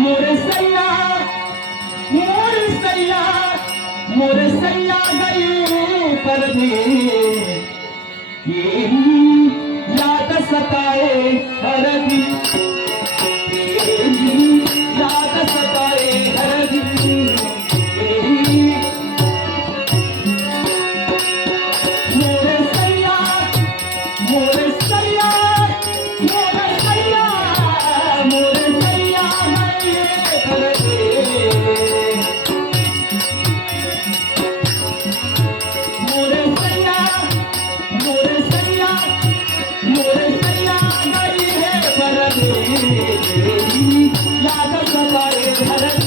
मोर सैया मोर सैया मोर सैया गई पर भी। याद सताए हर भी Thank you.